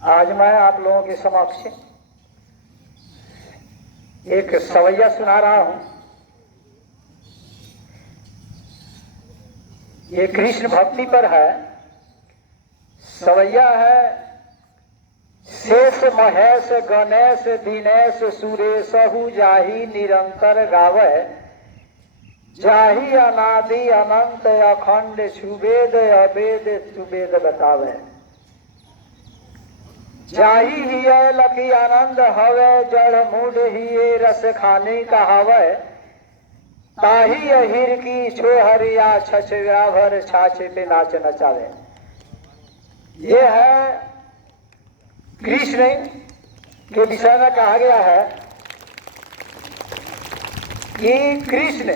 आज मैं आप लोगों के समक्ष एक सवैया सुना रहा हूं। ये कृष्ण भक्ति पर है। सवैया है। शेष महेश गणेश दिनेश सुरेश हु जाहि निरंतर गावे, जाहि अनादि अनंत अखंड सुवेद अवेद सुवेद बतावे। जाहि हिय लखी आनंद हवे, जड़ मूड हिये रस खाने कहावे। ताही अहिर की छोहरिया छछरा भर छाछे पे नाच नचावे। ये है कृष्ण के विषय में कहा गया है कि कृष्ण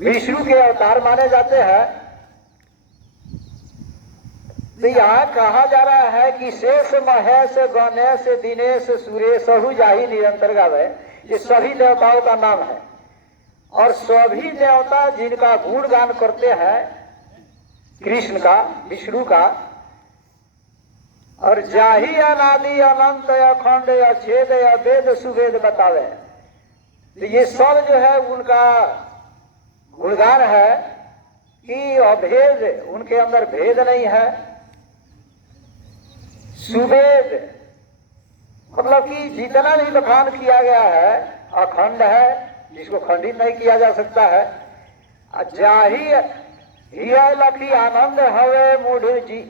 विष्णु के अवतार माने जाते हैं। तो यहाँ कहा जा रहा है कि शेष महेश गणेश दिनेश सुरेश हु जाहि निरंतर गावे। ये सभी देवताओं का नाम है और सभी देवता जिनका गुणगान करते हैं कृष्ण का, विष्णु का। और जाहि अनादि अनंत अखंड अछेद अवेद सुवेद बतावे। तो ये सब जो है उनका गुणगान है कि अभेद, उनके अंदर भेद नहीं है। सुवेद मतलब कि जितना भी बखान किया गया है अखंड है, जिसको खंडित नहीं किया जा सकता है। जाहि हिय लखी आनंद हवे, मूढ़ जी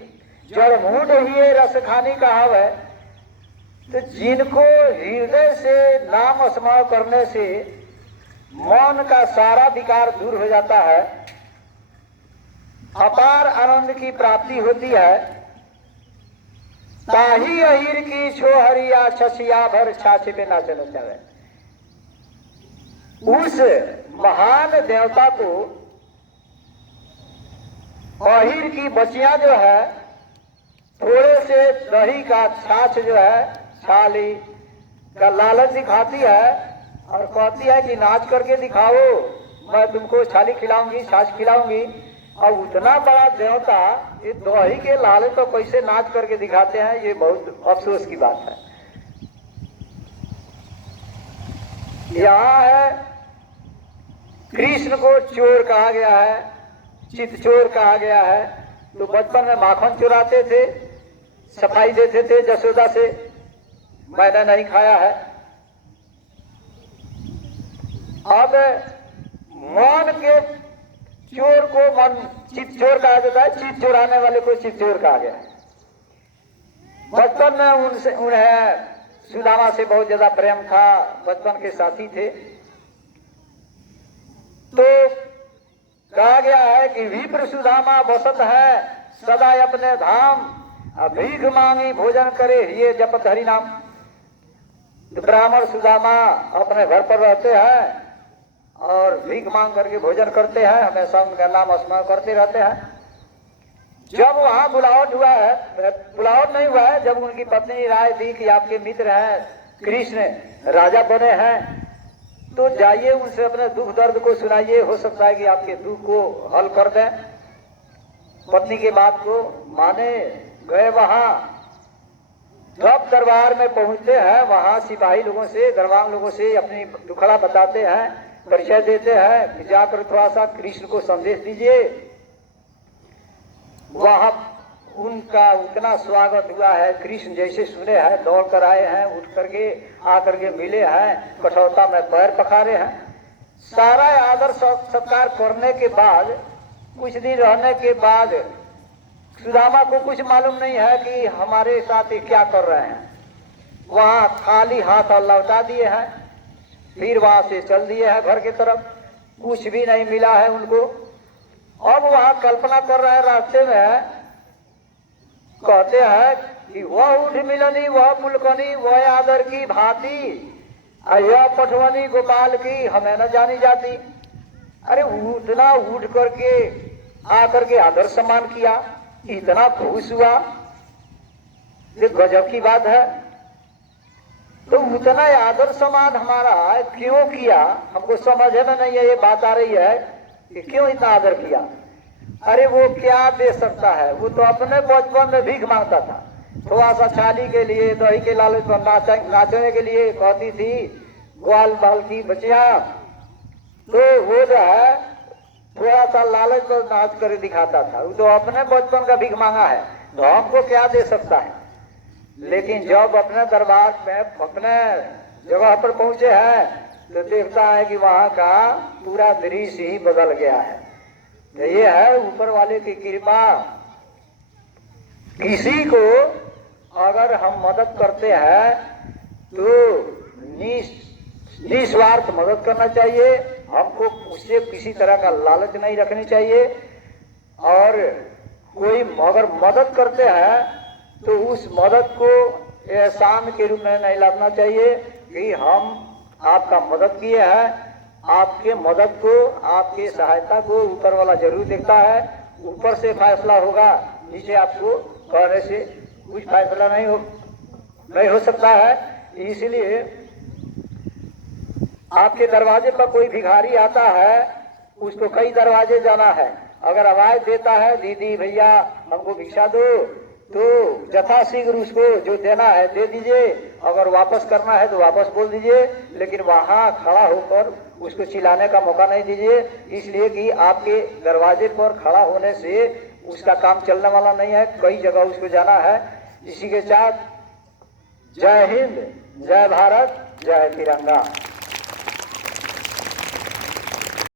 जड़ मूढ़ हिये रस खानी कहावे। तो जिनको हृदय से नाम स्मरण करने से मन का सारा विकार दूर हो जाता है, अपार आनंद की प्राप्ति होती है। ताही अहिर की छोहरिया छछिया भर छाछे पे नाचे नचावे। उस महान देवता को अहिर की बच्चियां जो है थोड़े से दही का छाछ जो है छाली का लालच दिखाती है और कहती है कि नाच करके दिखाओ, मैं तुमको छाली खिलाऊंगी, छाछ खिलाऊंगी। और उतना बड़ा देवता ये दही के लालच तो कैसे नाच करके दिखाते हैं, ये बहुत अफसोस की बात है। यहाँ है कृष्ण को चोर कहा गया है, चित चोर कहा गया है। तो बचपन में माखन चुराते थे, सफाई देते थे जसोदा से, मैंने नहीं खाया है। अब मन के चोर को मन चित चोर कहा जाता है, चित चुराने वाले को चित चोर कहा गया है। बचपन में उनसे उन्हें सुदामा से बहुत ज्यादा प्रेम था, बचपन के साथी थे। तो कहा गया है कि विप्र सुदामा बसत है सदा अपने धाम, भीख मांगी भोजन करे ये जपत हरि नाम। तो ब्राह्मण सुदामा अपने घर पर रहते हैं और भीख मांग करके भोजन करते हैं, हमेशा उनका नाम स्मरण करते रहते हैं। जब वहां बुलावट हुआ है, बुलावट नहीं हुआ है, जब उनकी पत्नी राय दी कि आपके मित्र हैं कृष्ण राजा बने हैं, तो जाइए उनसे अपने दुख दर्द को सुनाइए, हो सकता है कि आपके दुख को हल कर दें। पत्नी के बात को माने गए वहां। जब दरबार में पहुंचते हैं, वहां सिपाही लोगों से, दरबार लोगों से अपनी दुखड़ा बताते हैं, परिचय देते हैं कि जाकर थोड़ा सा कृष्ण को संदेश दीजिए। वहां उनका उतना स्वागत हुआ है, कृष्ण जैसे सुने हैं दौड़ कर आए हैं, उठ करके आकर के मिले हैं, कठौता में पैर पखारे हैं। सारा आदर सत्कार करने के बाद कुछ दिन रहने के बाद सुदामा को कुछ मालूम नहीं है कि हमारे साथ ये क्या कर रहे हैं। वहां खाली हाथ लौटा दिए हैं, फिर वहां से चल दिए हैं घर की तरफ, कुछ भी नहीं मिला है उनको। अब वहां कल्पना कर रहे हैं रास्ते में, कहते हैं कि वह उठ मिलनी वह पुलकनी वह आदर की भांति, यह पठवनी गोपाल की हमें न जानी जाती। अरे उतना उठ करके आकर के आदर सम्मान किया, इतना खुश हुआ, ये गजब की बात है। तो उतना आदर सम्मान हमारा क्यों किया, हमको समझ में नहीं है। ये बात आ रही है कि क्यों इतना आदर किया। अरे वो क्या दे सकता है, वो तो अपने बचपन में भीख मांगता था। थोड़ा सा छाली के लिए, दही के लालच पर नाचने के लिए कहती थी ग्वाल बाल की बचिया, तो वो जो है थोड़ा सा लालच पर नाच कर दिखाता था। वो तो अपने बचपन का भीख मांगा है, तो हमको क्या दे सकता है। लेकिन जब अपने दरबार में अपने जगह पर पहुंचे हैं तो देखता है कि वहां का पूरा दृश्य ही बदल गया है। तो ये है ऊपर वाले की कृपा। किसी को अगर हम मदद करते हैं तो निस्वार्थ मदद करना चाहिए। हमको उससे किसी तरह का लालच नहीं रखनी चाहिए। और कोई अगर मदद करते हैं तो उस मदद को एहसान के रूप में नहीं लाना चाहिए कि हम आपका मदद किए हैं। आपके मदद को, आपके सहायता को ऊपर वाला जरूर देखता है। ऊपर से फैसला होगा, नीचे आपको कहने से कुछ फैसला नहीं हो सकता है। इसलिए आपके दरवाजे पर कोई भिखारी आता है, उसको कई दरवाजे जाना है। अगर आवाज देता है दीदी भैया हमको भिक्षा दो, तो यथाशीघ्र उसको जो देना है दे दीजिए। अगर वापस करना है तो वापस बोल दीजिए, लेकिन वहां खड़ा होकर उसको चिल्लाने का मौका नहीं दीजिए। इसलिए कि आपके दरवाजे पर खड़ा होने से उसका काम चलने वाला नहीं है, कई जगह उसको जाना है। इसी के साथ जय हिंद, जय भारत, जय तिरंगा।